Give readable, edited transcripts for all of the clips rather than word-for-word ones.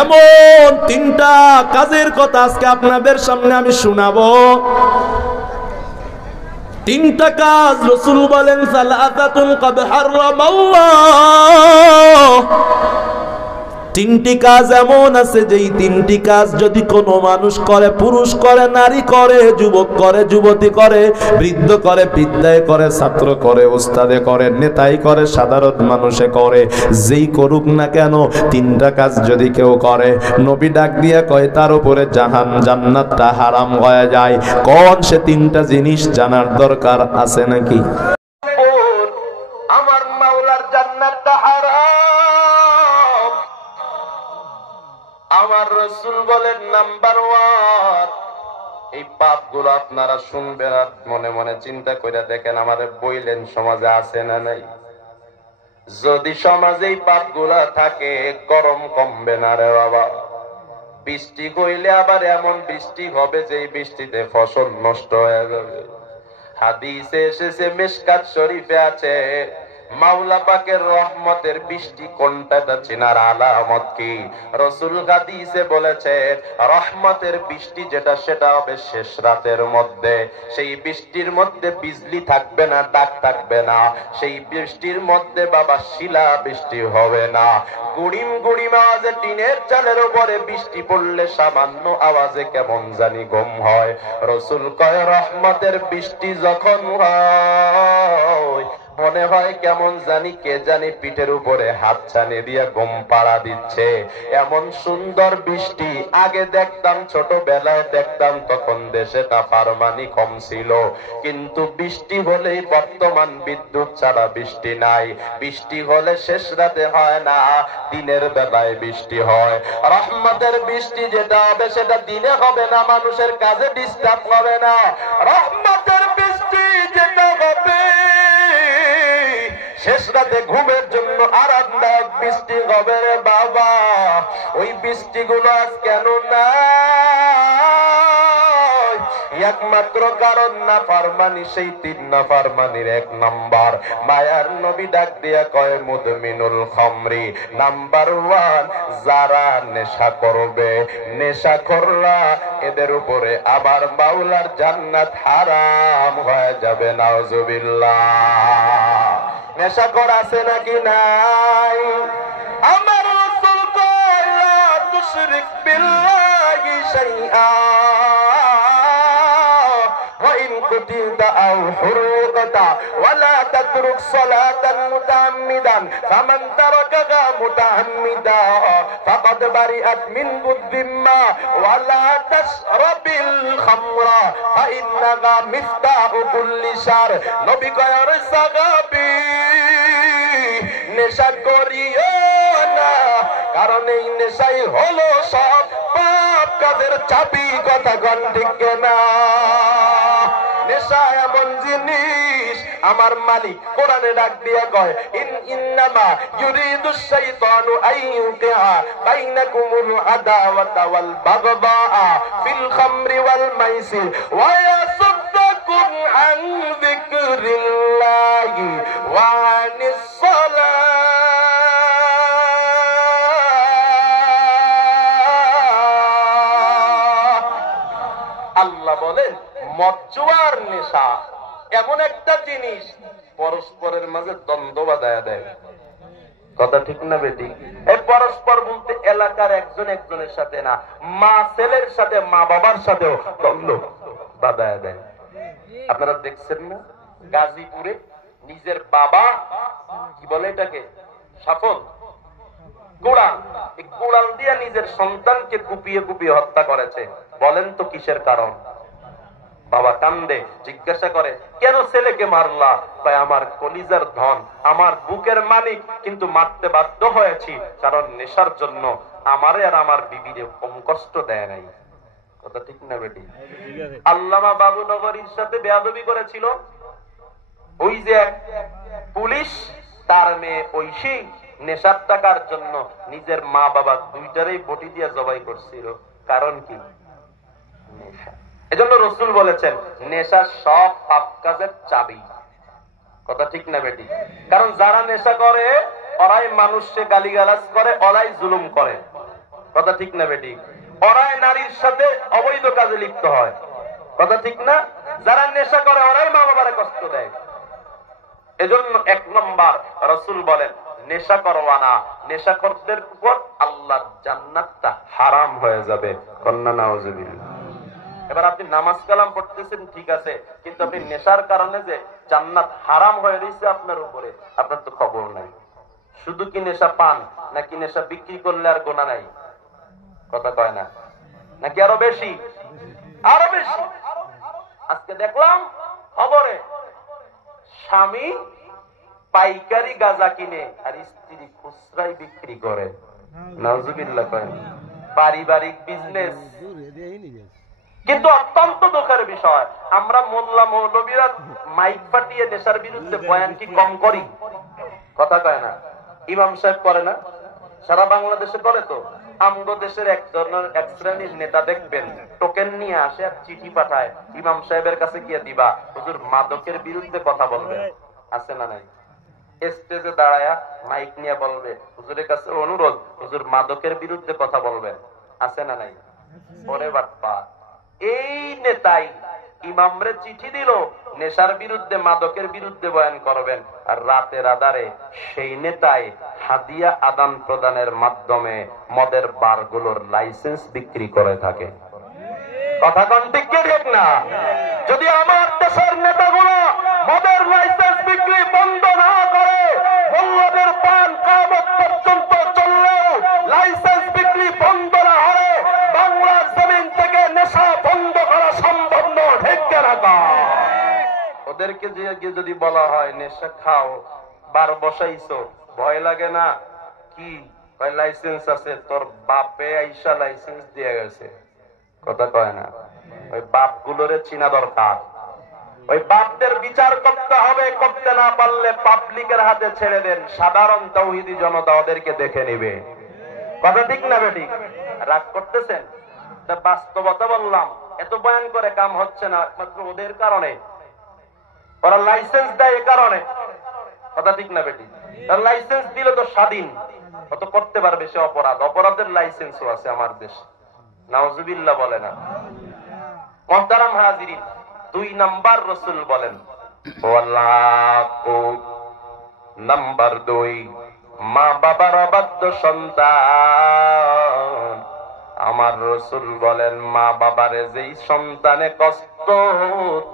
এমন তিনটা কাজের কথা আজকে আপনাদের সামনে আমি শোনাবো। তিনটা কাজ রাসূল বলেন সালাতাতুন ক্বাদ হারামাল্লাহ। তিনটি কাজ এমন আছে যেই তিনটি কাজ যদি কোনো মানুষ করে, পুরুষ করে, নারী করে, যুবক করে, যুবতী করে, বৃদ্ধ করে, বৃদ্ধায় করে, ছাত্র করে, ওস্তাদে করে, নেতাই করে, সাধারণ মানুষে করে, যেই করুক না কেন তিনটা কাজ যদি কেউ করে, নবী ডাক দিয়ে কয় তার উপরে জান্নাতটা হারাম হয়ে যায়। কোন সে তিনটা জিনিস জানার দরকার আছে নাকি? আমার মাওলার জান্নাতটা হারাম। আমার রাসূল বলেন নাম্বার 1, এই পাপগুলো আপনারা শুনবেন আর মনে মনে চিন্তা করে দেখেন আমাদের বইলেন সমাজে আছে না নাই। যদি সমাজে এই পাপগুলা থাকে গরম কমবে না রে বাবা। বৃষ্টি হইলে আবার এমন বৃষ্টি হবে যে বৃষ্টিতে ফসল নষ্ট হয়ে যাবে। হাদিসে এসেছে, মিশকাত শরীফে আছে, মাওলা পাকের রহমতের বৃষ্টি কোনটা চিনার আলামত কি? রাসূল হাদিসে বলেছে রহমতের বৃষ্টি যেটা সেটা হবে শেষ রাতের মধ্যে। সেই বৃষ্টির মধ্যে বিজলি থাকবে না, দাগ থাকবে না। সেই বৃষ্টির মধ্যে বাবা শিলা বৃষ্টি হবে না। গুড়িম গুড়িম আওয়াজে টিনের চালের উপরে বৃষ্টি পড়লে সামান্য আওয়াজে কেমন জানি গম হয়। রাসূল কয় রহমতের বৃষ্টি যখন হয় মনে হয় কেমন জানি কে জানি পিঠের উপরে হাত ছানি দিয়ে ঘুম পাড়া দিচ্ছে। এমন সুন্দর বৃষ্টি আগে দেখতাম, ছোটবেলায় দেখতাম, তখন দেশে নাফরমানি কম ছিল। কিন্তু বৃষ্টি হলেই বর্তমান বিদ্যুৎ ছাড়া বৃষ্টি নাই। বৃষ্টি হলে শেষ রাতে হয় না, দিনের বেলায় বৃষ্টি হয়। রহমতের বৃষ্টি যেটা হবে সেটা দিনে হবে না, মানুষের কাজে ডিস্টার্ব হবে না। রহমতের বৃষ্টি যেটা হবে শেষ রাতে ঘুমের জন্য আরামদায়ক বৃষ্টি হবে রে বাবা। ওই বৃষ্টিগুলো আজ কেন না? একমাত্র কারণ নাফরমানি। সেই 3 নাফরমানির 1 নাম্বার মায়ার নবী ডাক দিয়া কয় মুদমিনুল খামরি। নাম্বার 1 যারা নেশা করবে, নেশাখোররা, এদের উপরে আবার মাওলার জান্নাত হারাম হয়ে যাবে। নাউজুবিল্লাহ। নেশাখোর আছে নাকি নাই? আমার রাসূল কয় লা তুশরিক বিল্লাহি শাইআ ওয়া ইন কুতিলতা আও হুরুকতা ওয়া লা তাতরুক সালাতান মুতাআম্মিদান ফামান তারাকাহা মুতাআম্মিদান ফাকাদ বারিআত মিনহু যিম্মা ওয়া লা তাশরাবিল খামরা ফাইন্নাহা মিফতাহু কুল্লি শার। নবী কয় আর সাহাবী নেশা করিও না, কারণ এই নেশাই হলো সব পাপ কাজের চাবি। কথা কোন ঠিক না? নেশা এমন জিনিস আমার মালিক কোরআনে ডাক দিয়া কয় ইন্নামা ইউরিদুশ শাইতানু আইয়ুকিআ বাইনাকুমুল আদাওয়াতা ওয়াল বাগদা ফিল খামরি ওয়াল মাইসির ওয়া ইয়াসুদ্দাকুম আন যিকরিল্লাহি ওয়া আনিস সালাহ। আল্লাহ বলেন মদ জুয়ার নেশা এমন একটা জিনিস পরস্পরের মাঝে দ্বন্দ্ব বাঁধায়া দেয়। কথা ঠিক না বেটি? এই পরস্পর বলতে এলাকার একজন একজনের সাথে না, মা ছেলের সাথে, মা বাবার সাথেও দ্বন্দ্ব বাঁধায়া দেয়। আপনারা দেখছেন না গাজীপুরে নিজের বাবা কি বলে এটাকে সফল কোড়াল, এই কোড়াল দিয়ে নিজের সন্তানকে কুপিয়ে কুপিয়ে হত্যা করেছে। বলেন তো কিসের কারণ? বাবা কান্দে, জিজ্ঞাসা করে কেন ছেলেকে মারলা? তাই আমার কলিজার ধন, আমার বুকের মালিক, কিন্তু মারতে বাধ্য হয়েছি কারণ নেশার জন্য আমারে আর আমার বিবিরে কম কষ্ট দেয় নাই। কথা ঠিক না বেটি? আল্লামা বাবু নগরীর সাথে বেয়াদবি করেছিল ওই যে পুলিশ, তার মেয়ে ঐশী নেশার টাকার জন্য নিজের মা বাবা দুইটারেই বটি দিয়ে জবাই করছিল। কারণ কি? নেশা। এজন্য রাসূল বলেছেন নেশা সব পাপ কাজের চাবি। কথা ঠিক না বেটি? কারণ যারা নেশা করে ওরাই মানুষকে গালিগালাজ করে, ওরাই জুলুম করে। কথা ঠিক না বেটি? ওরাই নারীর সাথে অবৈধ কাজে লিপ্ত হয়, কথা ঠিক না? যারা নেশা করে ওরাই মা বাবারে কষ্ট দেয়। এজন্য 1 নম্বর রাসূল বলেন নেশা করবা না, নেশাখোরদের উপর আল্লাহর জান্নাতটা হারাম হয়ে যাবে। কন্না নাউজুবিল্লাহ। এবার আপনি নামাজ কালাম পড়তেছেন ঠিক আছে, কিন্তু আপনি নেশার কারণে যে জান্নাত হারাম হয়ে রয়েছে আপনার উপরে, আপনার তো খবর নাই। শুধু কি নেশা পান, নাকি নেশা বিক্রি করলে আর গোনা নাই? কথা কয় না, নাকি আরো বেশি? আরো বেশি। আজকে দেখলাম খবরে স্বামী পাইকারি গাঁজা কিনে আর স্ত্রী খুচরাই বিক্রি করে। নাউজুবিল্লাহ কয় না? পারিবারিক বিজনেস। কিন্তু অত্যন্ত দুঃখের বিষয়, আমরা মোল্লা মৌলবীরা মাইক ফাটিয়ে নেশার বিরুদ্ধে বয়ান কি কম করি? কথা কয় না? ইমাম সাহেব করে না? সারা বাংলাদেশে করে তো। আমগো দেশের এক শ্রেণীর নেতা দেখবেন টোকেন নিয়ে আসে আর চিঠি পাঠায়, ইমাম সাহেবের কাছে গিয়ে দিবা, হুজুর মাদকের বিরুদ্ধে কথা বলবে। আছে না নাই? স্টেজে দাঁড়ায়া মাইক নিয়ে বলবে, হুজুরের কাছে অনুরোধ, হুজুর মাদকের বিরুদ্ধে কথা বলবেন। আছে না নাই? ওরে বাপ্পা, এই নেতাই ইমামরে চিঠি দিল নেশার বিরুদ্ধে, মাদকের বিরুদ্ধে বয়ান করবেন, আর রাতের আধারে সেই নেতাই হাদিয়া আদান প্রদানের মাধ্যমে মদের বারগুলোর লাইসেন্স বিক্রি করে থাকে। কথা কোন ঠিক কি ঠিক না? যদি আমার দেশের নেতাগুলো মদের লাইসেন্স বিক্রি বন্ধ না করে, মোল্লাদের পান কিয়ামত পর্যন্ত চললেও লাইসেন্স বিক্রি বন্ধ না হয়, বাংলার জমিন থেকে নেশা বন্ধ করা সম্ভব নয়। ঠিক না? ওদেরকে যদি বলা হয় নেশা খাও, বার বসাইছো, ভয় লাগে না? কি লাইসেন্স আছে? তোর বাপে আইসা লাইসেন্স দিয়ে গেছে। কথা কয় না? ওই বাপগুলোরে চিনা দরকার। ওই বাপদের বিচার করতে হবে, করতে না পারলে পাবলিকের হাতে ছেড়ে দেন, সাধারণ তাওহীদি জনতা ওদেরকে দেখে নিবে। কথা ঠিক না বেটি? রাগ করতেছেন? বাস্তবতা বললাম, এত বয়ান করে কাম হচ্ছে না একমাত্র ওদের কারণে। ওরা লাইসেন্স দেয় এ কারণে। কথা ঠিক না বেটি? লাইসেন্স দিলে তো স্বাধীন, কত করতে পারবে সে অপরাধ। অপরাধের লাইসেন্সও আছে আমার দেশে। নাউজুবিল্লাহ বলে না? মুহতারাম হাজিরিন, 2 নাম্বার রাসূল বলেন নাম্বার 2, মা বাবার অবাধ্য সন্তান। আমার রাসূল বলেন মা বাবারে যেই সন্তানে কষ্ট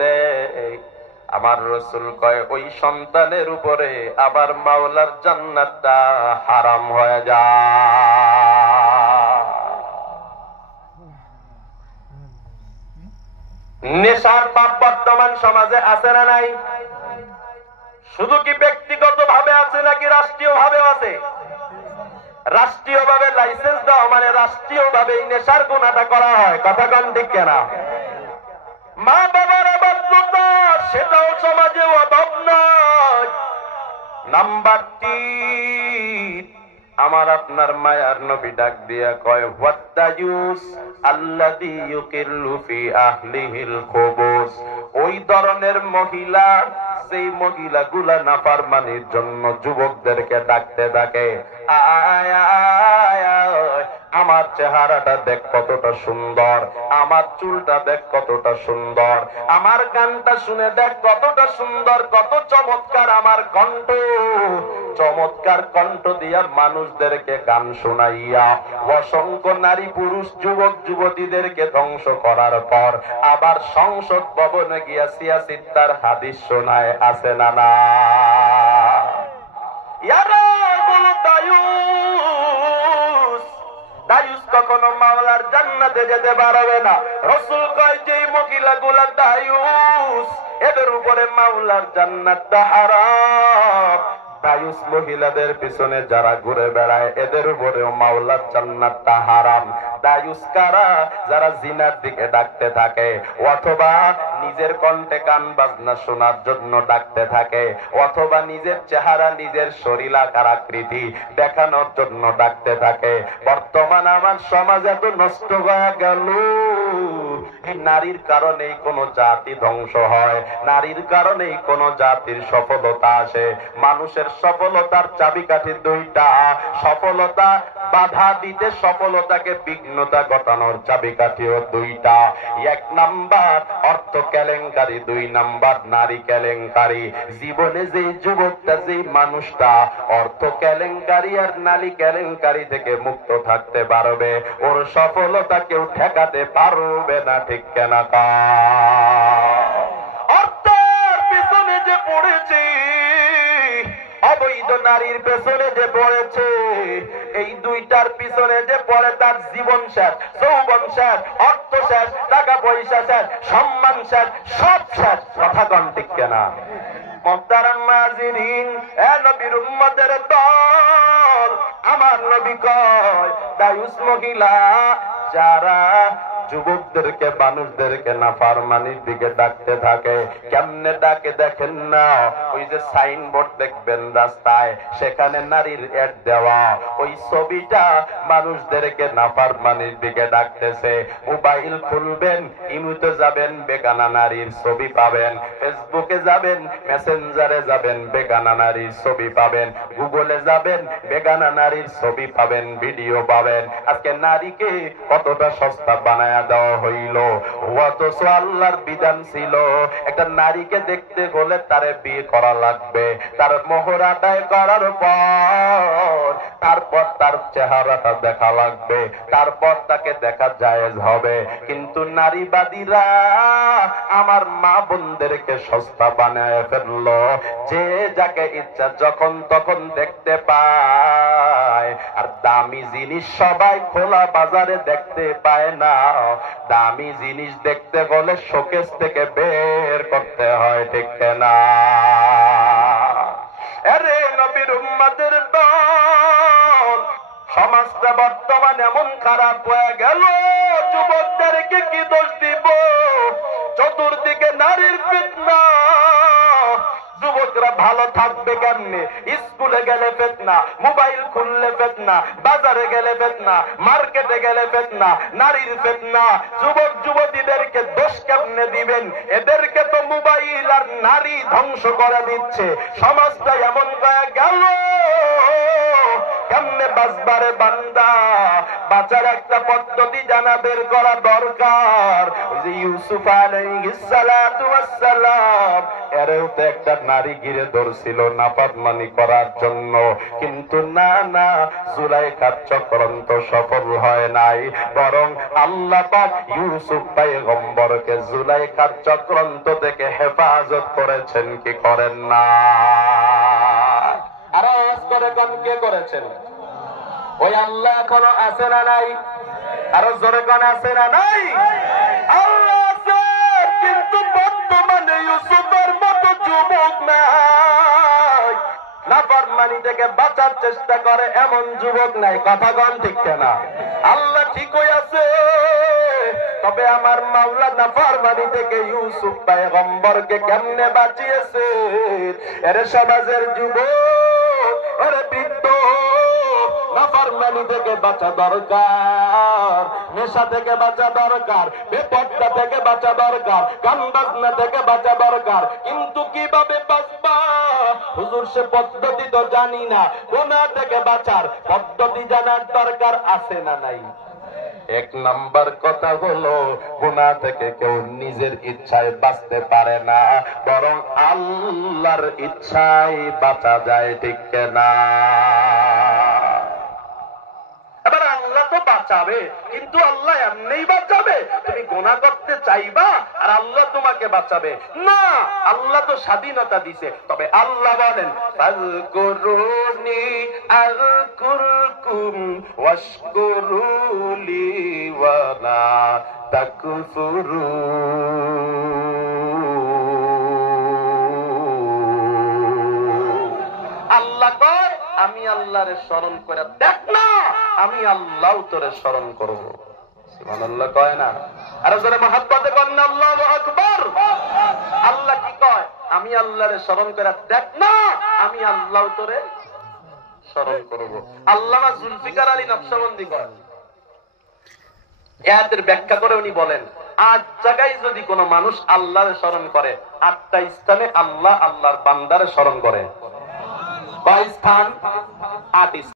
দেয়, আমার রাসূল কয় ওই সন্তানের উপরে আবার মাওলার জান্নাতটা হারাম হয়ে যায়। নেশার পাপ বর্তমান সমাজে আছে না নাই? শুধু কি ব্যক্তিগত ভাবে আছে নাকি রাষ্ট্রীয় ভাবে আছে? রাষ্ট্রীয় ভাবে লাইসেন্স দেওয়া মানে রাষ্ট্রীয় ভাবে এই নেশার গুনাহটা করা হয়। কথা কোন ঠিক কিনা? মা বাবার অবাধ্যতা সেটাও সমাজে অভাব নয়। নাম্বার 3, আমার আপনার মায়ার নবী ডাক দিয়া কয় ওয়াত্তায়ুস আল্লাযী ইউকিল্লু ফি আহলিহিল খুবুস। ওই ধরনের মহিলা, সেই মহিলাগুলা নাফরমানির জন্য যুবকদেরকে ডাকতে থাকে, আয় আয় আয়, আমার চেহারাটা দেখ কতটা সুন্দর, আমার চুলটা দেখ কতটা সুন্দর, আমার গানটা শুনে দেখ কতটা সুন্দর, কত চমৎকার আমার কণ্ঠ। চমৎকার কণ্ঠ দিয়া মানুষদেরকে গান শোনাইয়া অসংখ্য নারী পুরুষ যুবক যুবতীদেরকে ধ্বংস করার পর আবার সংসদ ভবনে গিয়া সিয়াসিত্তার হাদিস শোনায়। আছে না না? দায়ুস কখনো মাওলার জান্নাতে যেতে পারবে না। রাসূল কয় যে মহিলাগুলা দায়ুস, এদের উপরে মাওলার জান্নাতটা হারাম। দায়ুস মহিলাদের পিছনে যারা ঘুরে বেড়ায় এদের উপরেও মাওলার জান্নাতটা হারাম। দায়ুস কারা? যারা জিনার দিকে ডাকতে থাকে, অথবা নিজের কণ্ঠে গান বাজনা শোনার জন্য ডাকতে থাকে, অথবা নিজের চেহারা নিজের শরীর আকার আকৃতি দেখানোর জন্য ডাকতে থাকে। বর্তমান আমার সমাজ এত নষ্ট হয়ে গেল, এই নারীর কারণেই কোন জাতি ধ্বংস হয়, নারীর কারণেই কোন জাতির সফলতা আসে। মানুষের সফলতার চাবিকাঠি 2টা। সফলতা বাধা দিতে, সফলতাকে বিঘ্নতা ঘটানোর চাবিকাঠিও দুইটা। এক নাম্বার অর্থ কেলেঙ্কারি, দুই নাম্বার নারী কেলেঙ্কারি। জীবনে যে যুবকটা, যে মানুষটা অর্থ কেলেঙ্কারি আর নারী কেলেঙ্কারি থেকে মুক্ত থাকতে পারবে, ওর সফলতা কেউ ঠেকাতে পারবে না। ঠিক কেনা কা? অর্থের পিছনে যে পড়েছে, অবৈধ নারীর পেছনে যে পড়েছে, এই দুইটার পিছনে যে পড়ে, তার জীবন শেষ, যৌবন শেষ, অর্থ শেষ, টাকা পয়সা শেষ, সম্মান শেষ, সব শেষ। কথা কন ঠিক কেনা? মুহতারাম নাযিরিন, এ নবীর উম্মতের দল, আমার নবী কয় দায়ুস মহিলা যারা যুবকদেরকে, মানুষদেরকে নাফরমানির দিকে ডাকতে থাকে, কেমনে ডাকে দেখেন না? ওই যে সাইনবোর্ড দেখবেন রাস্তায়, সেখানে নারীর অ্যাড দেওয়া, ওই ছবিটা মানুষদেরকে নাফরমানির দিকে ডাকতেছে। মোবাইল খুলবেন, ইমুতে যাবেন, বেগানা নারীর ছবি পাবেন। ফেসবুকে যাবেন, মেসেঞ্জারে যাবেন, বেগানা নারীর ছবি পাবেন। গুগলে যাবেন, বেগানা নারীর ছবি পাবেন, ভিডিও পাবেন। আজকে নারীকে কতটা সস্তা বানায় দেওয়া হইল। অথচ আল্লাহর বিধান ছিল একটা নারীকে দেখতে হলে তারে বিয়ে করা লাগবে, তার মোহর আদায় করার পর তারপর তার চেহারাটা দেখা লাগবে, তারপর তাকে দেখা জায়েজ হবে। কিন্তু নারীবাদীরা আমার মা বোনদেরকে সস্তা বানায় ফেললো। যে যাকে ইচ্ছা যখন তখন দেখতে পায়। আর দামি জিনিস সবাই খোলা বাজারে দেখতে পায় না। দামি জিনিস দেখতে গেলে শোকেস থেকে বের করতে হয়। ঠিক না? আরে নবীর উম্মতের দল, সমাজটা বর্তমান এমন খারাপ হয়ে গেল, যুবকদেরকে কি দোষ দিব? চতুর্দিকে নারীর ফিতনা। যুবকরা ভালো থাকবে কেমনে? স্কুলে গেলে ফিতনা, মোবাইল খুললে ফিতনা, বাজারে গেলে ফিতনা, মার্কেটে গেলে ফিতনা, নারীর ফিতনা। যুবক যুবতীদেরকে দোষ কেমনে দিবেন? এদেরকে তো মোবাইল আর নারী ধ্বংস করে দিচ্ছে। সমাজটা এমন হয়ে গেল, কেমনে বাঁচবারে বান্দা? বাঁচার একটা পদ্ধতি জানা বের করা দরকার। ওই যে ইউসুফ আলাইহিস সালাতু ওয়াস সালাম, এরও তো একটা নারী ঘিরে ধরছিল নাফরমানি করার জন্য, কিন্তু না না, জুলাইখার চক্রান্ত সফল হয় নাই, বরং আল্লাহ পাক ইউসুফ পয়গম্বরকে জুলাইখার চক্রান্ত থেকে হেফাজত করেছেন। কি করেন না? আরজ করে গান কে করেছেন? ওই আল্লাহ এখনো আছে না নাই? আরো জোরে গান আছে না নাই? আল্লাহ আছে, কিন্তু বর্তমানে ইউসুফের মতো যুবক নাই। নাফরমানি থেকে বাঁচার চেষ্টা করে এমন যুবক নাই। কথা গান ঠিক না? আল্লাহ ঠিকই আছে, তবে আমার মাওলা নাফরমানি থেকে ইউসুফ পয়গম্বরকে কেমনে বাঁচিয়েছে? এর সমাজের যুবক, আরে বৃদ্ধ, নাফরমানি থেকে বাঁচা দরকার, নেশা থেকে বাঁচা দরকার, বেপরদা থেকে বাঁচা দরকার, গান বাজনা থেকে বাঁচা দরকার। কিন্তু কিভাবে বাঁচবা হুজুর, সে পদ্ধতি তো জানি না। গুনাহ থেকে বাঁচার পদ্ধতি জানার দরকার আছে না নাই? এক নাম্বার কথা হলো, গুনাহ থেকে কেউ নিজের ইচ্ছায় বাঁচতে পারে না, বরং আল্লাহর ইচ্ছায় বাঁচা যায়। ঠিক না? এবার আল্লাহ তো বাঁচাবে, কিন্তু আল্লাহ এমনিই বাঁচাবে? তুমি গুনাহ করতে চাইবা আর আল্লাহ তোমাকে বাঁচাবে না? আল্লাহ তো স্বাধীনতা দিছে। তবে আল্লাহ বলেন, ফাযকুরুনি আযকুরকুম ওয়াশকুরুলি ওয়া লা তাকফুরুন। আল্লাহ কয়, আমি আল্লাহরে স্মরণ করে দেখ না, আমি আল্লাহ তোরে স্মরণ করব। সুবহানাল্লাহ কয় না? আর যারা মহব্বতে করেন আল্লাহু আকবার। আল্লাহ কি কয়? আমি আল্লাহরে স্মরণ করে দেখ না, আমি আল্লাহ তোরে স্মরণ করব। আল্লামা জুলফিকার আলী নকশবন্দি করেন, এর ব্যাখ্যা করে উনি বলেন, 8 জায়গায় যদি কোনো মানুষ আল্লাহরে স্মরণ করে, 8টা স্থানে আল্লাহ আল্লাহর বান্দারে স্মরণ করে। কয় স্থান? 8 স্থান।